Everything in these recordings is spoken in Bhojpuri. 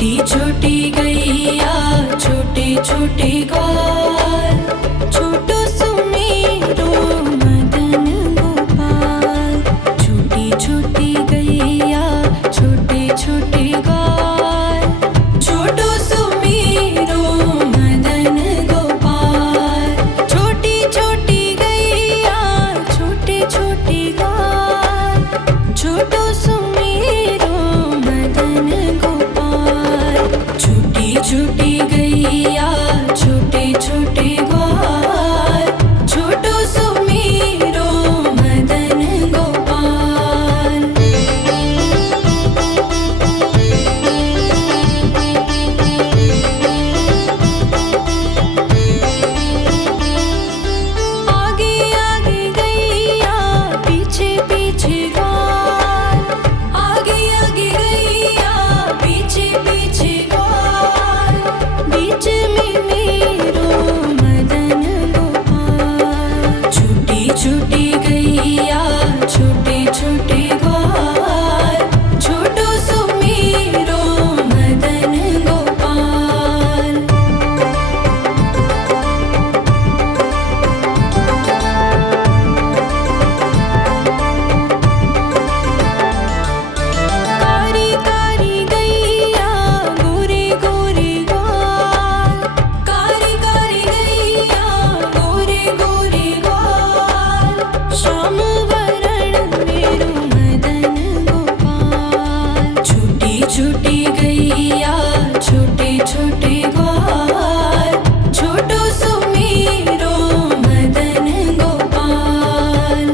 छोटी छोटी गैया छोटे छोटे ग्वाल, छोटो सुमेरो मदन गोपाल। छोटी छोटी गैया छोटे छोटे ग्वाल, छोटो सुमेरो मदन गोपाल। छोटी छोटी गैया छोटे छोटे ग्वाल, छोटो सुमेरो मदन गोपाल। छोटी छोटी गैया छोटे छोटे ग्वाल, छोटो सुमेरो मदन गोपाल। आगे आगे गैया पीछे पीछे ग्वाल, आगे आगे गैया पीछे पीछे ग्वाल। बीच में मेरो मदन गोपाल। छोटी छोटी गैया छोटे छोटे ग्वाल, छोटो सुमेरो मदन गोपाल। कारी कारी गैया गोरे गोरे ग्वाल, कारी कारी गैया गोरे गोरे ग्वाल। श्याम वरण मेरो मदन गोपाल। छोटी छोटी गैया छोटे छोटे ग्वाल, छोटो सुमेरो मदन गोपाल।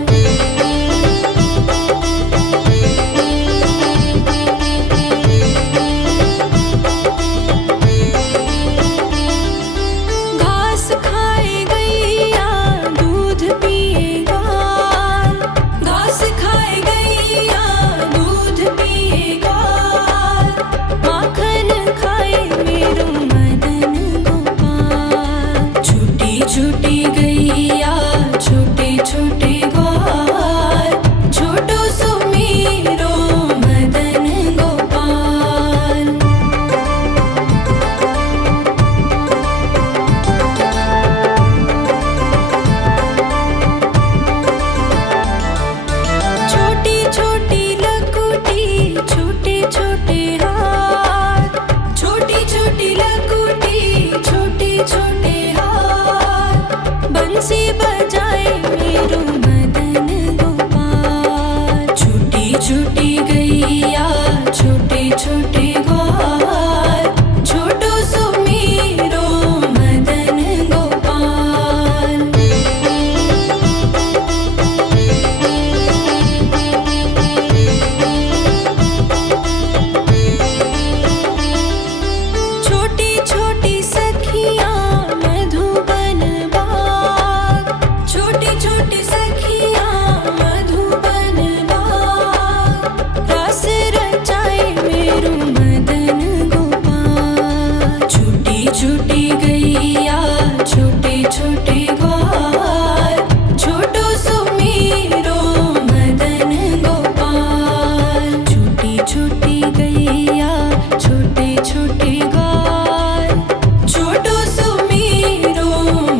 घास खाए गैया दूध पिए ग्वाल, घास खाए गैया दूध पिए ग्वाल। माखन खाए मेरो मदन गोपाल। छोटी छोटी गैया छोटे छोटे ग्वाल, छोटो सुमेरो मदन गोपाल। छोटी छोटी लकुटी छोटे छोटे हाथ, छोटी छोटी लकुटी छोटे छोटे हाथ। बंसी बजाए मेरो मदन गोपाल। छोटी छोटी गैया छोटे छोटे ग्वाल, छोटो सुमेरो मदन गोपाल। छोटी छोटी सखियाँ मधुबन बाग, छोटी छोटी सखियाँ मधुबन बाग। रास रचाए मेरो मदन गोपाल। छोटी छोटी गैया छोटे छोटे ग्वाल, छोटो सुमेरो मदन गोपाल। छोटी छोटी गैया छोटे छोटे ग्वाल, छोटो सुमेरो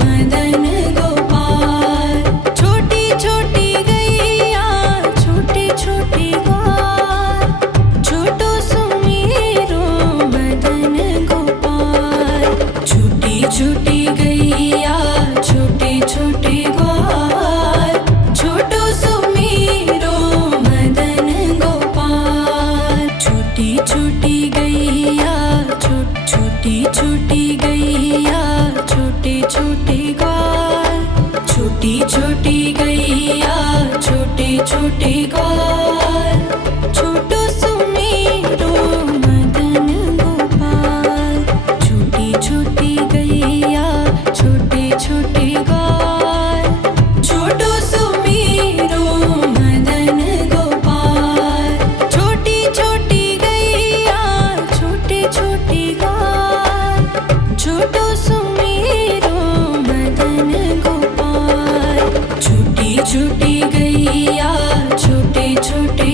मदन गोपाल। छोटी छोटी गैया छोटे छोटे ग्वाल, छोटो सुमेरो मदन गोपाल। छोटी छोटी गैया छोटे छोटे ग्वाल, छोटो सुमेरो मदन गोपाल। छोटी छोटी गैया छोटी छोटी गैया छोटे छोटे ग्वाल, छोटी छोटी गैया छोटे छोटे ग्वाल, छोटो सुमेरो मदन गोपाल। छोटी छोटी गैया छोटे छोटे ग्वाल, छोटो सुमेरो मदन गोपाल। छोटी छोटी गैया छोटे छोटे ग्वाल, छोटो सुमेरो मदन गोपाल। छोटी छोटी गैया छोटे छोटे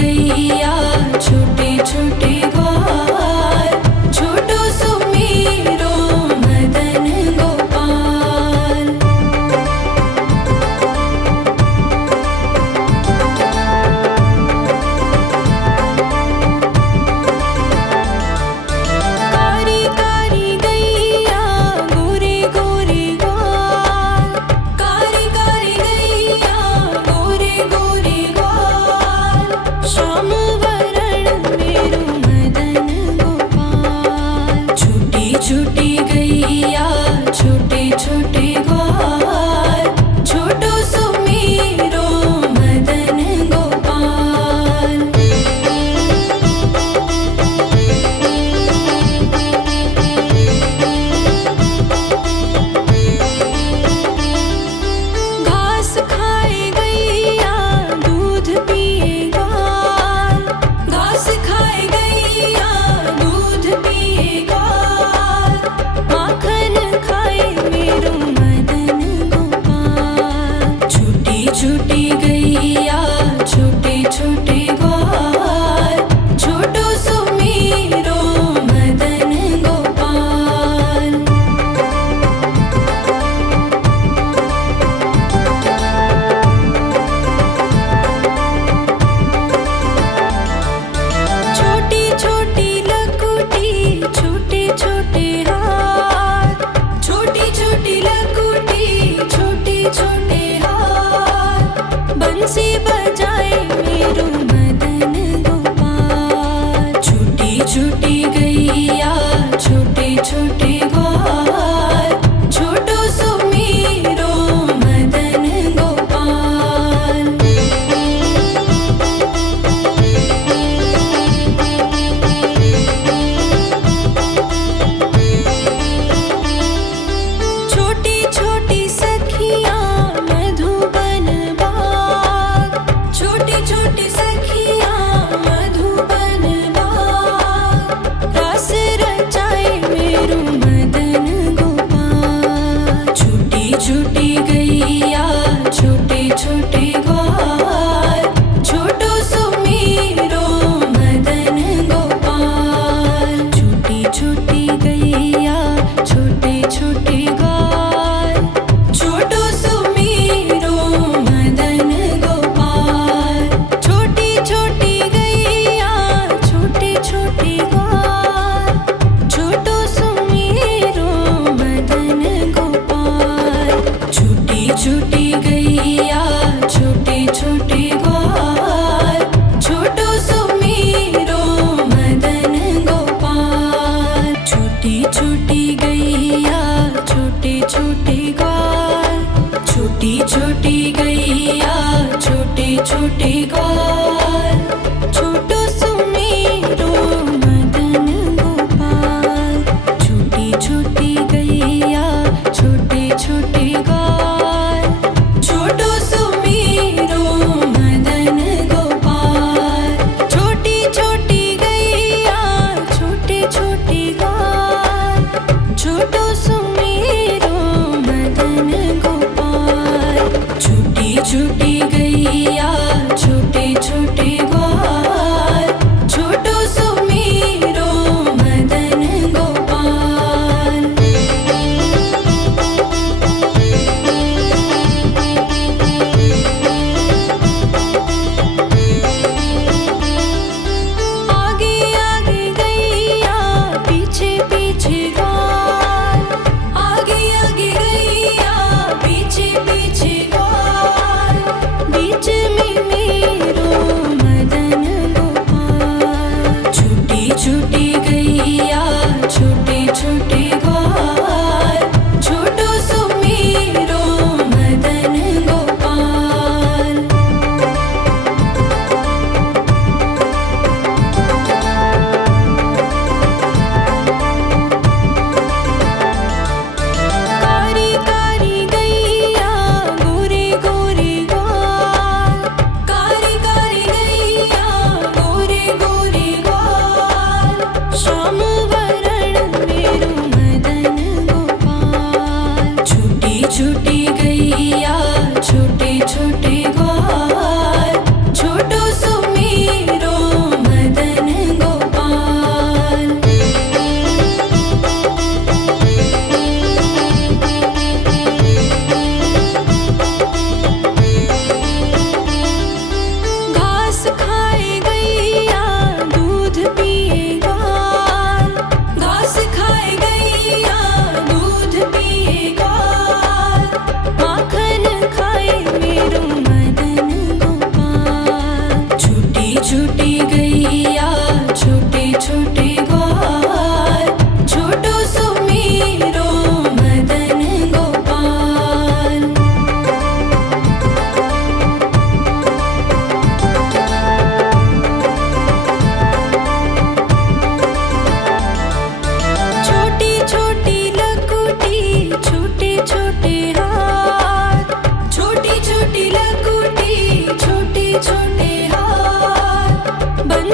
गैया छोटे छोटे ग्वाल छोटो सुमेरो मदन गोपाल। कारी कारी गैया गोरे गोरे ग्वाल कारी कारी गैया गोरे गोरे ग्वाल श्याम वरण मेरो मदन गोपाल। छोटी छोटी गैया छोटे छोटे ग्वाल छोटो सुमेरो मदन गोपाल। घास खाए गैया दूध पिए ग्वाल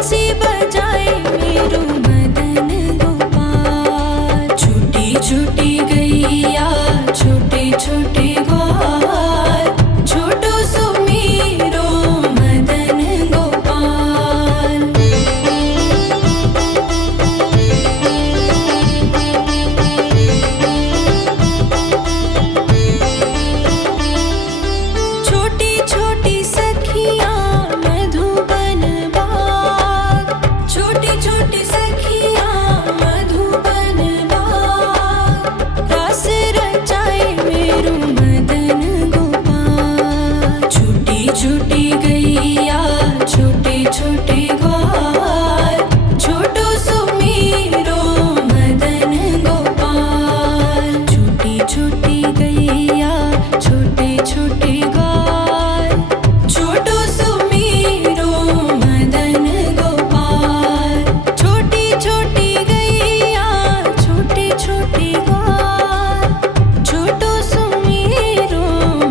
बंसी बजाए मेरो मदन गोपाल। छोटी छोटी गैया छोटे छोटे ग्वाल, छोटो सो मेरो मदन गोपाल। छोटी छोटी सखियाँ मधुबन बाग, छोटी छोटी सखियाँ मधुबन बाग, रास रचाए मेरो मदन गोपाल। छोटी छोटी गैया छोटे छोटे ग्वाल, छोटो सो मेरो मदन गोपाल। छोटी छोटी गैया छोटे छोटे ग्वाल, छोटो सो मेरो मदन गोपाल। छोटी छोटी गैया छोटे छोटे ग्वाल, छोटो सो मेरो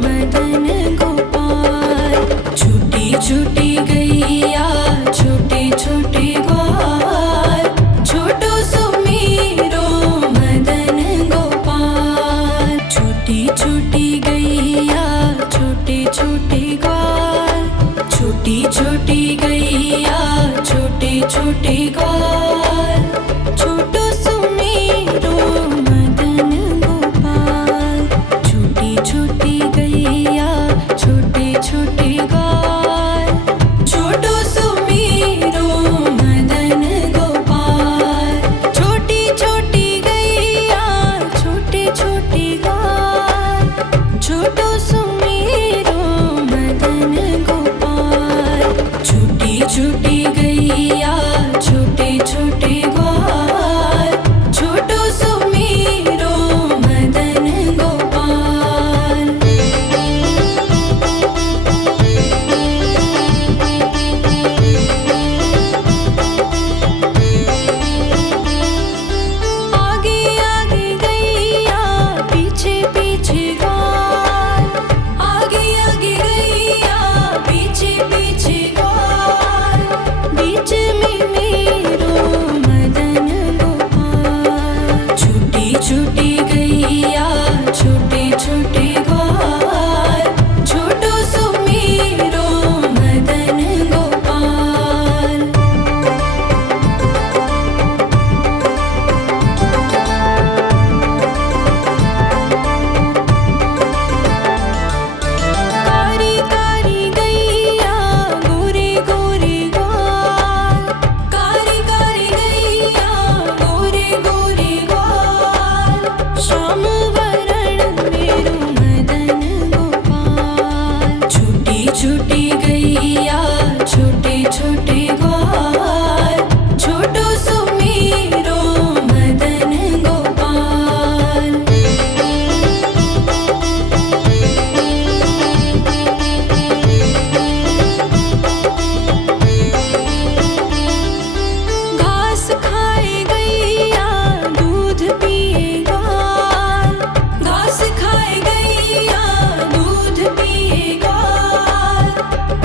मदन गोपाल। छोटी छोटी गैया छोटे छोटे ग्वाल, छोटो सो मेरो मदन गोपाल। छोटी छोटी गैया छोटे छोटे ग्वाल, छोटी छोटी गैया छोटे छोटे ग्वाल, छोटो सो मेरो मदन गोपाल। छोटी छोटी गैया छोटे छोटे ग्वाल, छोटो सो मेरो मदन गोपाल। छोटी छोटी गैया छोटे छोटे ग्वाल, छोटो सो मेरो मदन गोपाल। छोटी छोटी गैया छोटे छोटे ग्वाल, छोटो सो मेरो मदन गोपाल। आगे आगे गैया पीछे पीछे ग्वाल, आगे आगे गैया पीछे पीछे ग्वाल, बीच में मेरो मदन गोपाल। छोटी छोटी गैया छोटे छोटे ग्वाल, छोटो सो मेरो मदन गोपाल। कारी कारी गैया गोरे गोरे ग्वाल, कारी कारी गैया गोरे गोरे ग्वाल, श्याम वरण मेरो मदन गोपाल। छोटी छोटी गैया छोटे छोटे ग्वाल, छोटो सो मेरो मदन गोपाल। घास खाए गैया दूध पिए ग्वाल, घास खाए गैया दूध पिए ग्वाल,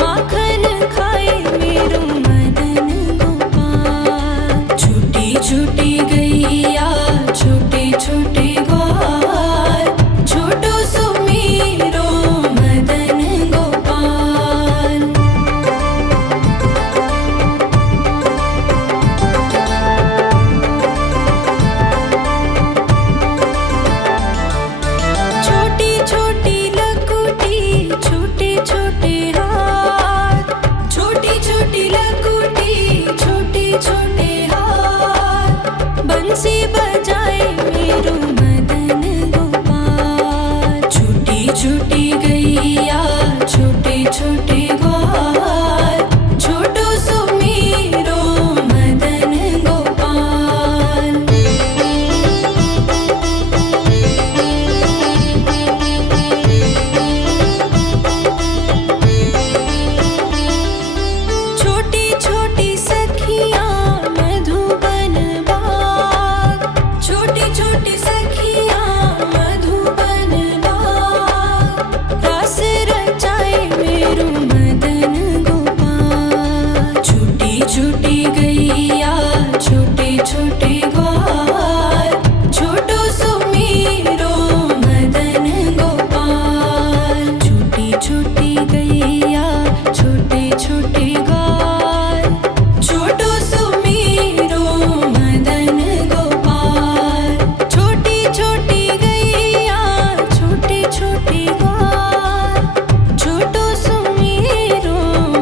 माखन खाए मेरो मदन छूटी गैया छोटे छोटे ग्वाल, छोटो सुमीरो मदन गोपाल। छूटी छूटी गैया छोटे छोटे ग्वाल, छोटो सुमीरो मदन गोपाल। छोटी छोटी गैया छोटे छोटे ग्वाल, छोटो सुमीरो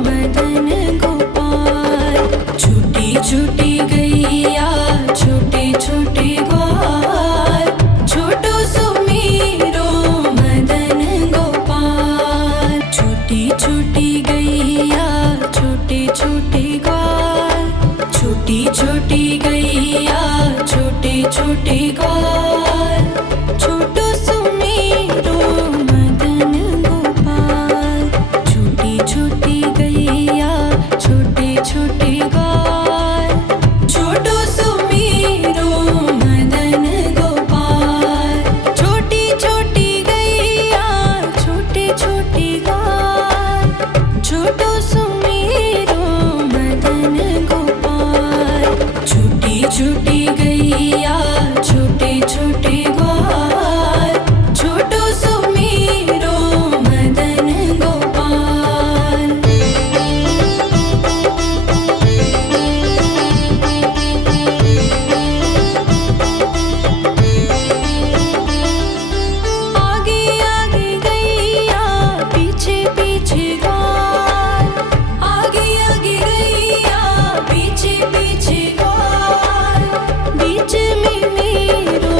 मदन गोपाल। छूटी छूटी गैया छोटे छोटे ग्वाल, छोटो सुमीरो मदन गोपाल। छूटी छूटी गैया छोटे छोटे ग्वाल, छोटी छोटी गैया छोटे छोटे ग्वाल, छोटो सुमीरो मदन गोपाल। छूटी छूटी गैया छोटे छोटे ग्वाल, छोटो सुमीरो मदन गोपाल। छोटी छोटी गैया छोटे छोटे ग्वाल, छोटो सुमीरो मदन गोपाल। छूटी छूटी गैया छोटे छोटे ग्वाल, छोटो सुमीरो मदन गोपाल। आगे आगे गैया पीछे पीछे ग्वाल, आगे आगे गैया पीछे पीछे ग्वाल। बीच में मेरो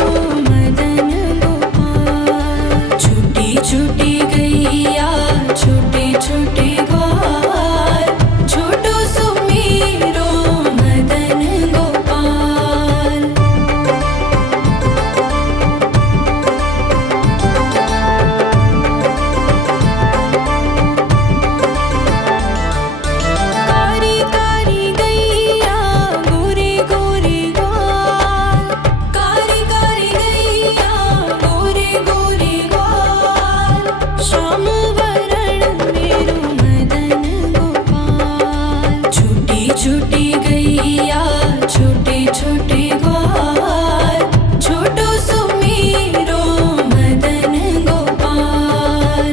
मदन गोपाल। छूटी छूटी गैया छोटे छोटे ग्वाल, छोटो सुमीरो मदन गोपाल। कारी कारी गैया गोरे गोरे ग्वाल, कारी कारी गैया गोरे गोरे ग्वाल। श्याम वरण मेरो मदन गोपाल। छूटी छूटी गैया छोटे छोटे ग्वाल, छोटो सुमीरो मदन गोपाल।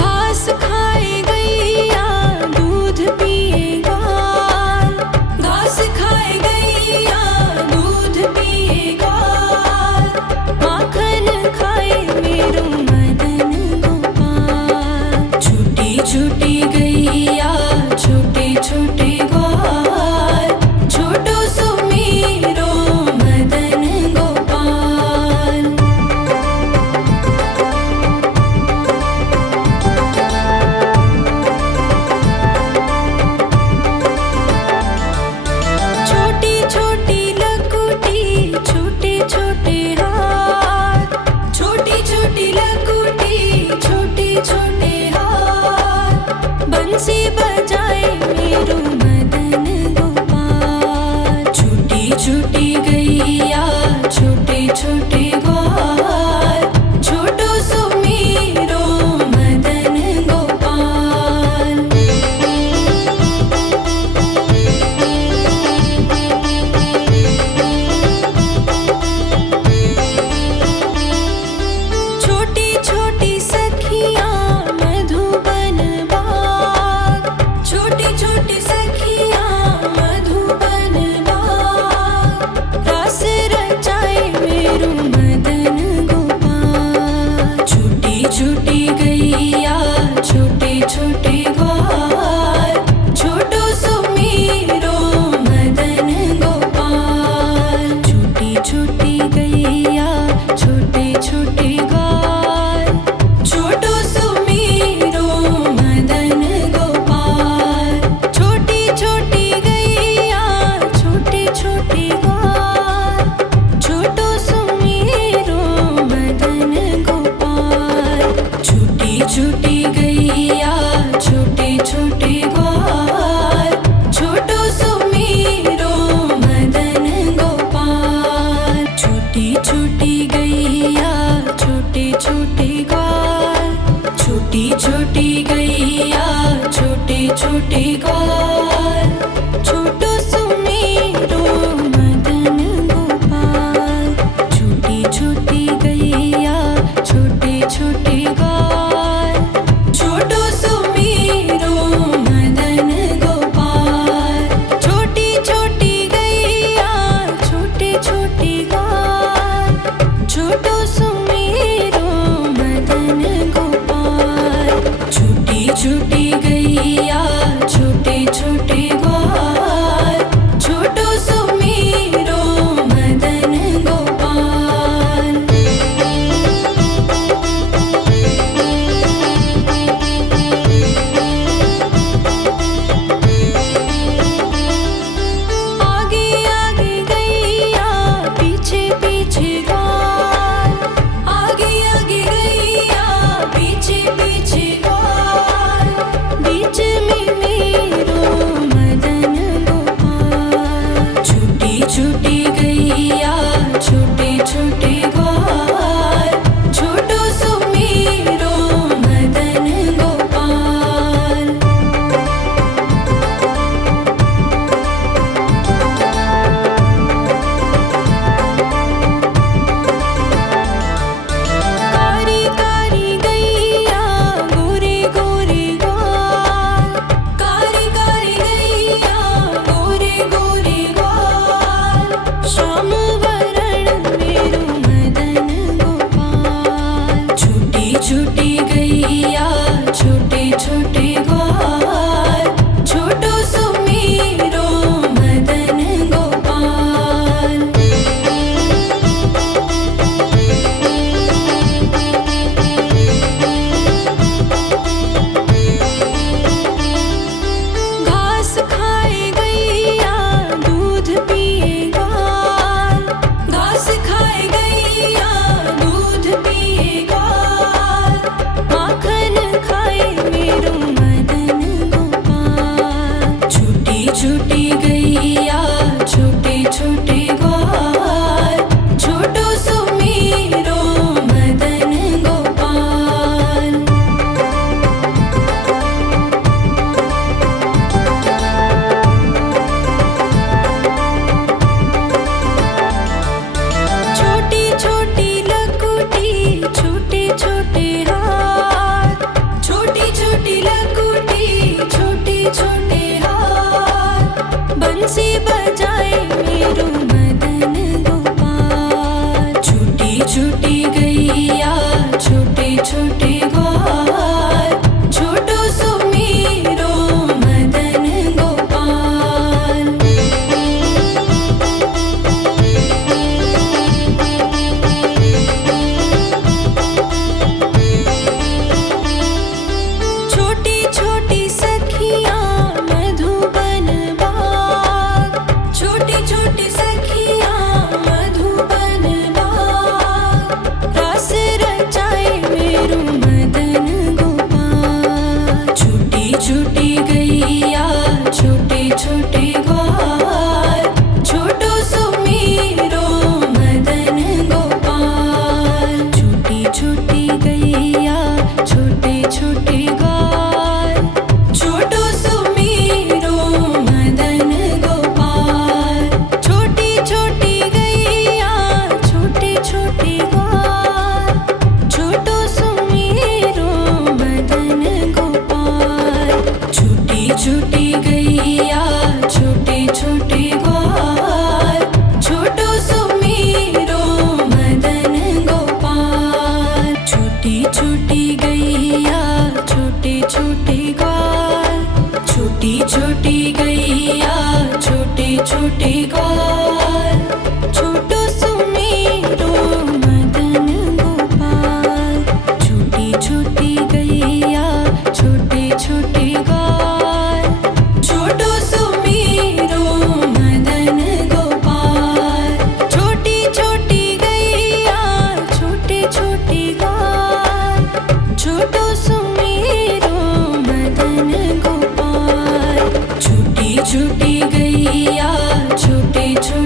घास खाए गैया दूध पिए ग्वाल, घास खाए गैया दूध पिए ग्वाल। माखन खाए मेरो मदन गोपाल। छूटी छूटी गैया छोटे छोटे ग्वाल, छोटो सुमीरो मदन गोपाल। छोटी छोटी लकुटी छोटे छोटे हाथ, छोटी छोटी लकुटी छोटे छोटे हाथ। बंसी बजाए मेरो मदन गोपाल। छूटी छूटी गैया छोटे छोटे ग्वाल, छोटो सुमीरो मदन गोपाल। छोटी छोटी सखियाँ मधुबन बाग, छोटी छोटी सखियाँ मधुबन बाग। रास रचाए मेरो छूटी गैया छोटे छोटे ग्वाल छोटो सुमीरो मदन गोपाल। छोटी छोटी सखियाँ मधुबन बाग छोटी छोटी सखियाँ मधुबन बाग रास रचाए मेरो मदन गोपाल। छूटी छूटी गैया छोटे छोटे ग्वाल छोटो सुमीरो मदन गोपाल। छूटी छूटी गैया छोटे छोटे ग्वाल छोटो सुमीरो मदन गोपाल। छोटी छोटी गैया छोटे छोटे ग्वाल छोटो सुमीरो मदन गोपाल। छूटी छूटी गैया छोटे छोटे ग्वाल छोटो सुमीरो मदन गोपाल। छूटी छूटी गैया छोटे छोटे ग्वाल छोटी छोटी गैया छोटे छोटे ग्वाल छोटो सुमीरो मदन गोपाल। छूटी छूटी गैया छोटे छोटे ग्वाल छोटो सुमीरो मदन गोपाल। छोटी छोटी गैया छोटे छोटे ग्वाल छोटो सुमीरो मदन गोपाल। छूटी छूटी गैया छोटे छोटे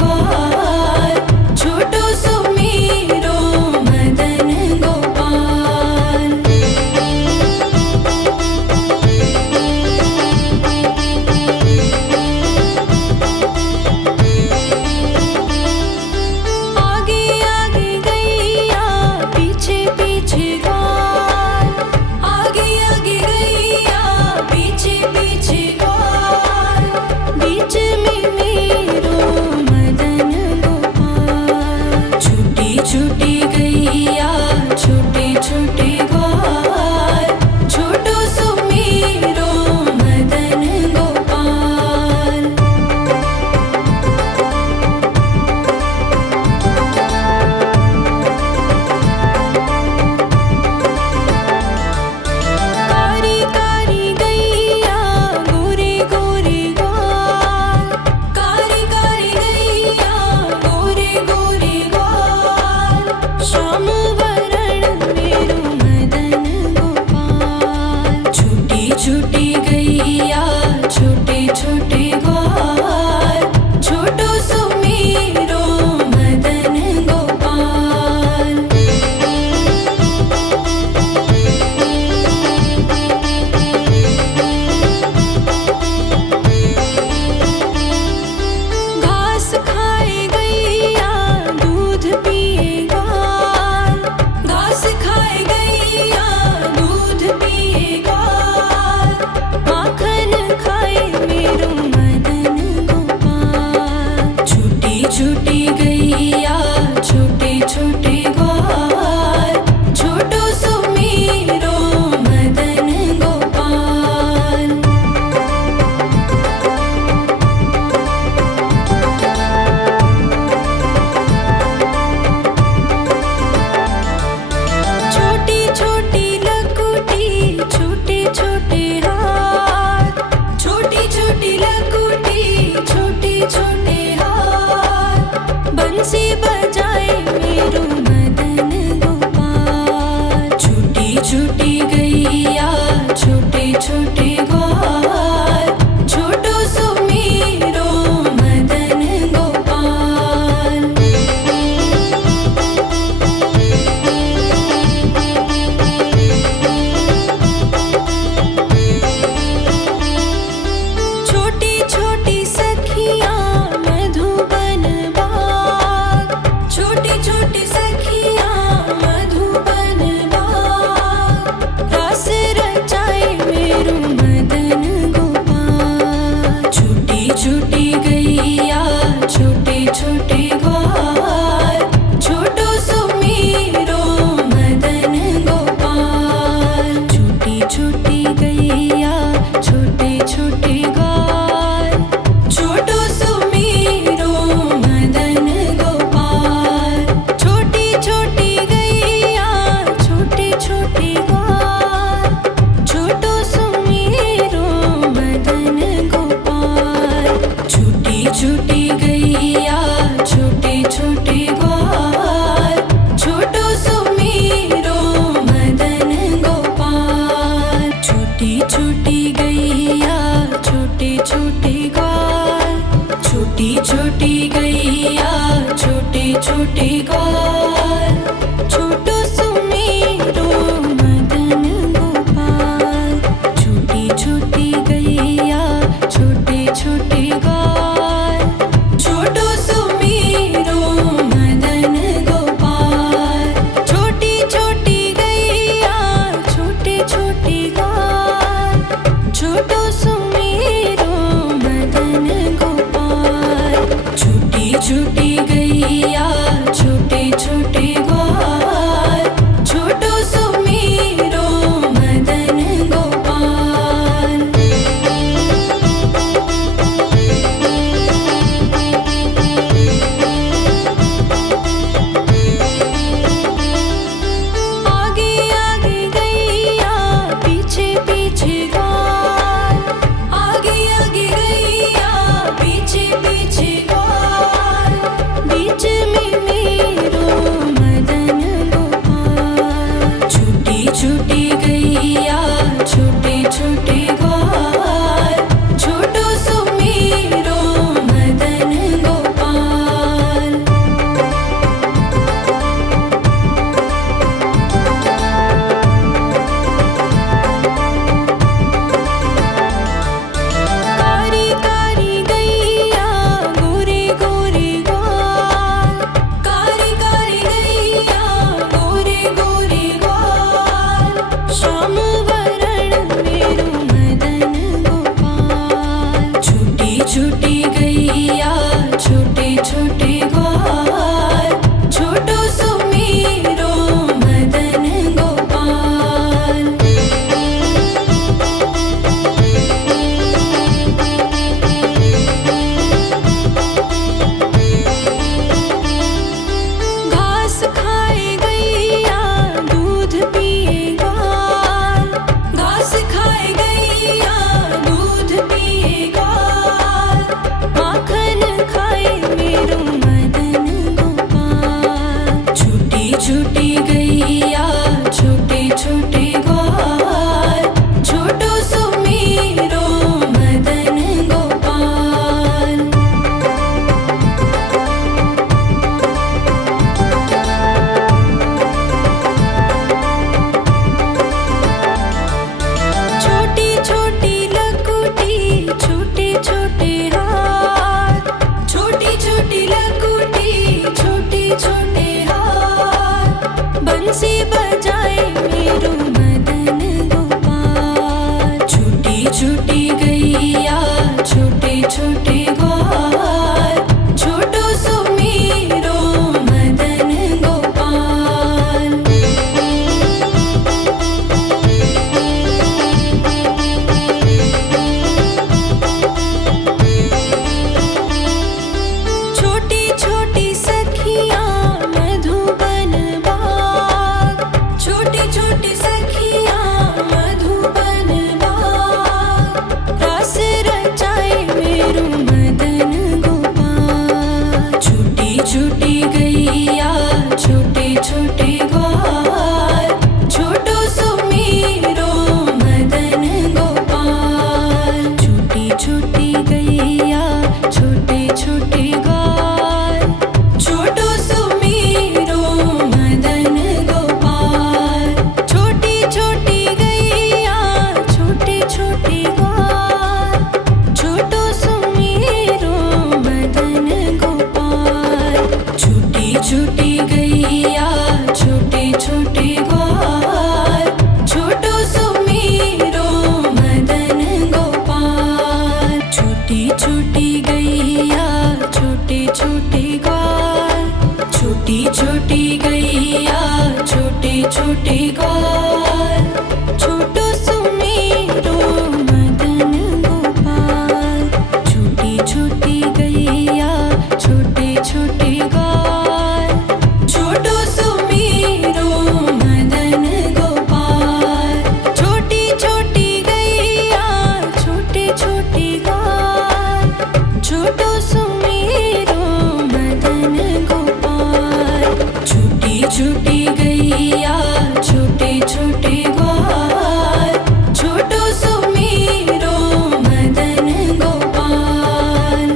ग्वाल, छोटो सुमेरो मदन गोपाल। आगे आगे गैया पीछे पीछे ग्वाल, आगे आगे गैया पीछे पीछे ग्वाल, बीच में मेरो मदन गोपाल। छोटी छोटी गैया छोटे छोटे ग्वाल, छोटो सुमेरो मदन गोपाल। कारी कारी गैया गोरे गोरे ग्वाल, कारी कारी गैया गोरे गोरे ग्वाल, श्याम वरण मेरो मदन गोपाल। छोटी छोटी गैया छोटे छोटे ग्वाल, छोटो सुमेरो मदन गोपाल। घास खाए गैया दूध पिए ग्वाल, घास खाए गैया दूध पिए ग्वाल, माखन खाए मेरो मदन गोपाल। छोटी छोटी गैया छोटे छोटे ग्वाल, छोटो सुमेरो मदन गोपाल। छोटी छोटी लकुटी छोटे छोटे हाथ, छोटी छोटी लकुटी छोटे छोटे हाथ, बंसी बजाए मेरो मदन गोपाल। छोटी छोटी गैया छोटे छोटे ग्वाल, छोटो सुमेरो मदन गोपाल। छोटी छोटी सखियाँ मधुबन बाग, छोटी छोटी सखियाँ मधुबन बाग, रास रचाए मेरो मदन गोपाल। छोटी छोटी गैया छोटे छोटे ग्वाल, छोटो सुमेरो मदन गोपाल। छोटी छोटी गैया छोटे छोटे ग्वाल, छोटो सुमेरो मदन गोपाल। छोटी छोटी गैया छोटे छोटे ग्वाल, छोटो सुमेरो मदन गोपाल। छोटी छोटी गैया छोटे छोटे ग्वाल, छोटो सुमेरो मदन गोपाल। छोटी छोटी गैया छोटे छोटे ग्वाल, छोटी छोटी गैया छोटे छोटे ग्वाल, छोटो सुमेरो मदन गोपाल। छोटी छोटी गैया छोटे छोटे ग्वाल, छोटो सुमेरो मदन गोपाल। छोटी छोटी गैया छोटे छोटे ग्वाल, छोटो सुमेरो मदन गोपाल। छोटी छोटी गैया छोटे छोटे ग्वाल, छोटो सुमेरो मदन गोपाल। आगे आगे गैया पीछे पीछे ग्वाल, आगे आगे गैया पीछे पीछे ग्वाल, छोटी लकुटी छोटे छोटे हाथ, बंसी बजाए मेरो मदन गोपाल। छोटी छोटी गैया छोटे छोटे ग्वाल, छोटो सो मेरो मदन गोपाल। छोटी छोटी सखियाँ मधुबन बाग, छोटी छोटी सखियाँ मधुबन बाग, रास रचाए मेरो मदन गोपाल। छोटी छोटी गैया छोटे छोटे ग्वाल, छोटो सो मेरो मदन गोपाल। छोटी छोटी गैया छोटे छोटे ग्वाल, छोटो सो मेरो मदन गोपाल। छोटी छोटी गैया छोटे छोटे ग्वाल, छोटो सो मेरो मदन गोपाल। छोटी छोटी गैया छोटे छोटे ग्वाल, छोटो सो मेरो मदन गोपाल। छोटी छोटी गैया छोटे छोटे ग्वाल, छोटी छोटी गैया छोटे छोटे ग्वाल, छोटो सो मेरो मदन गोपाल। छोटी छोटी गैया छोटे छोटे ग्वाल, छोटो सो मेरो मदन गोपाल। छोटी छोटी गैया छोटे छोटे ग्वाल, छोटो सो मेरो मदन गोपाल। छोटी छोटी गैया छोटे छोटे ग्वाल, छोटो सो मेरो मदन गोपाल।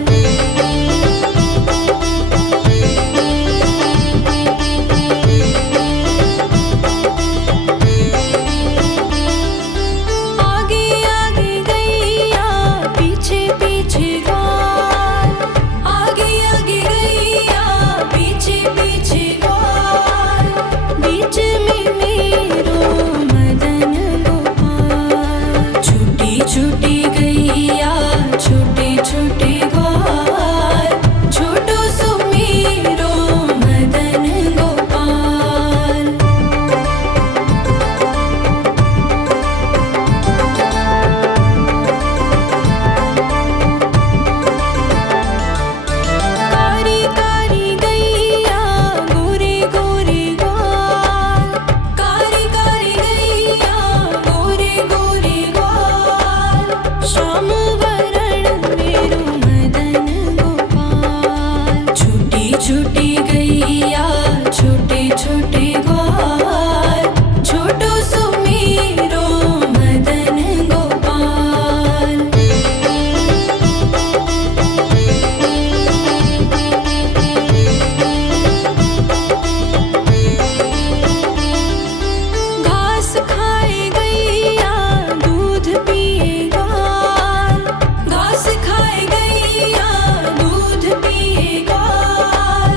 आगे आगे गैया पीछे पीछे ग्वाल, आगे आगे गैया पीछे पीछे ग्वाल, बीच में मेरो मदन गोपाल। छोटी छोटी गैया छोटे छोटे ग्वाल, छोटो सो मेरो मदन गोपाल। कारी कारी गैया गोरे गोरे ग्वाल, कारी कारी गैया गोरे गोरे ग्वाल, श्याम वरण मेरो मदन गोपाल। छोटी छोटी गैया छोटे छोटे ग्वाल, छोटो सो मेरो मदन गोपाल। घास खाए गैया दूध पिए ग्वाल, घास खाए गैया दूध पिए ग्वाल,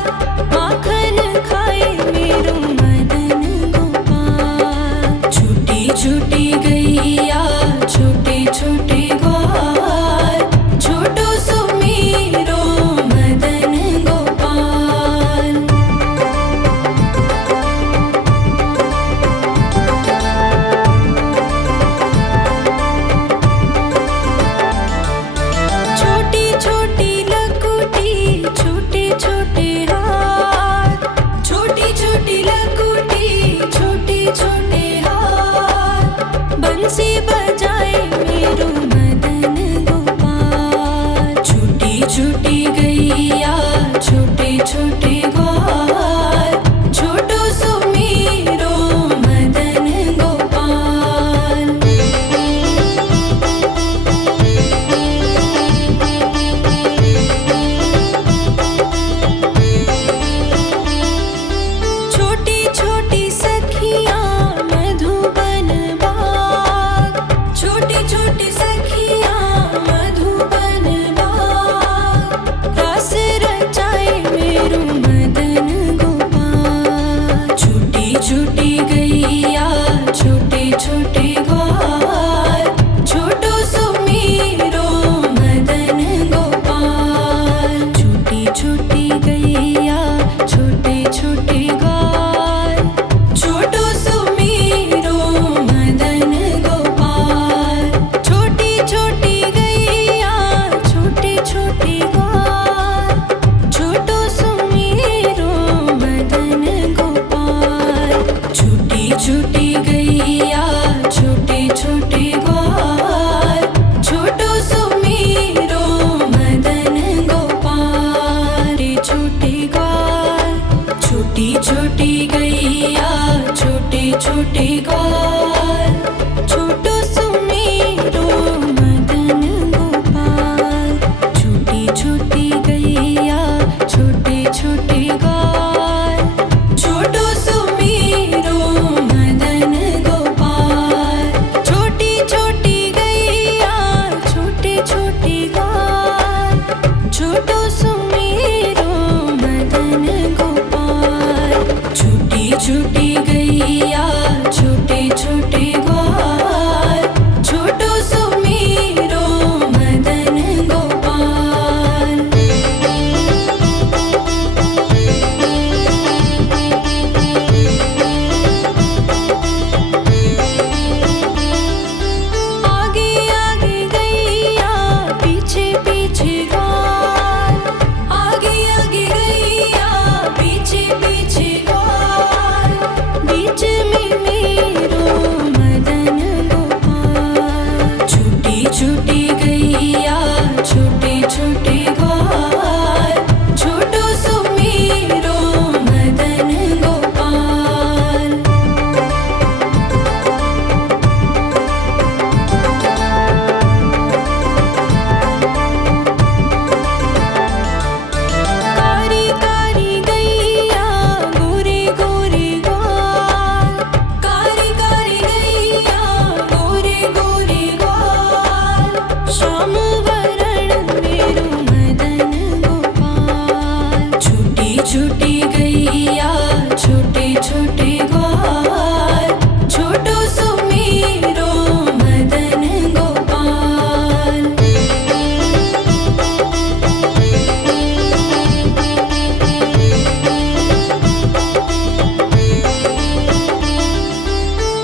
छूटी गैया छोटे छोटे ग्वाल, छोटो सुमेरो मदन गोपाल।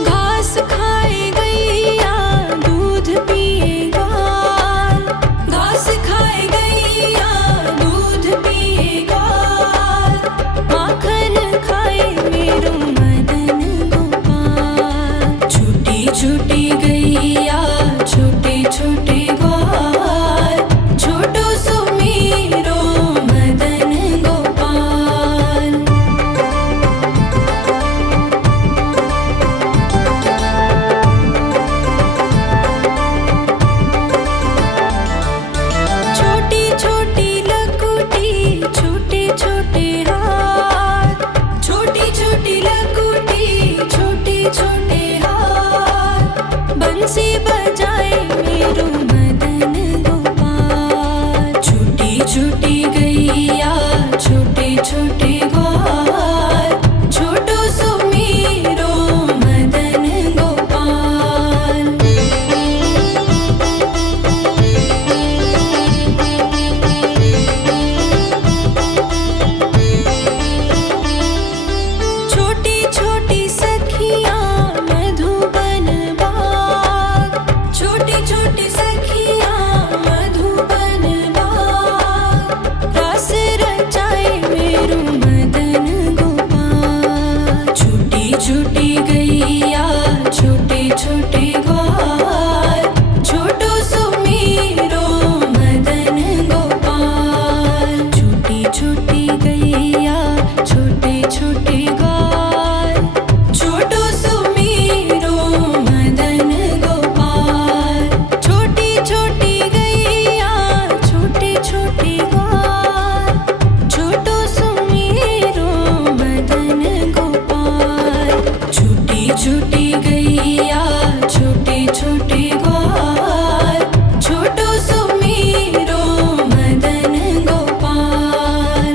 घास खाए गैया दूध पिए ग्वाल, घास खाए गैया दूध पिए ग्वाल, माखन खाए मेरो मदन गोपाल। छूटी छूटी गैया छोटे छोटे ग्वाल, छोटो सुमेरो मदन गोपाल। छोटी छोटी लकुटी छोटे छोटे हाथ, छोटी छोटी लकुटी छोटे छोटे हाथ, बंसी बजाए मेरो मदन गोपाल। छूटी छूटी गैया छोटे छोटे ग्वाल, छोटो सुमेरो मदन गोपाल। छोटी छोटी सखियाँ मधुबन बाग, छोटी छोटी सखियाँ मधुबन बाग, रास रचाए मेरो मदन गोपाल। छूटी छूटी गैया छोटे छोटे ग्वाल, छोटो सुमेरो मदन गोपाल। छूटी छूटी गैया छोटे छोटे ग्वाल, छोटो सुमेरो मदन गोपाल। छोटी छोटी गैया छोटे छोटे ग्वाल, छोटो सुमेरो मदन गोपाल। छूटी छूटी गैया छोटे छोटे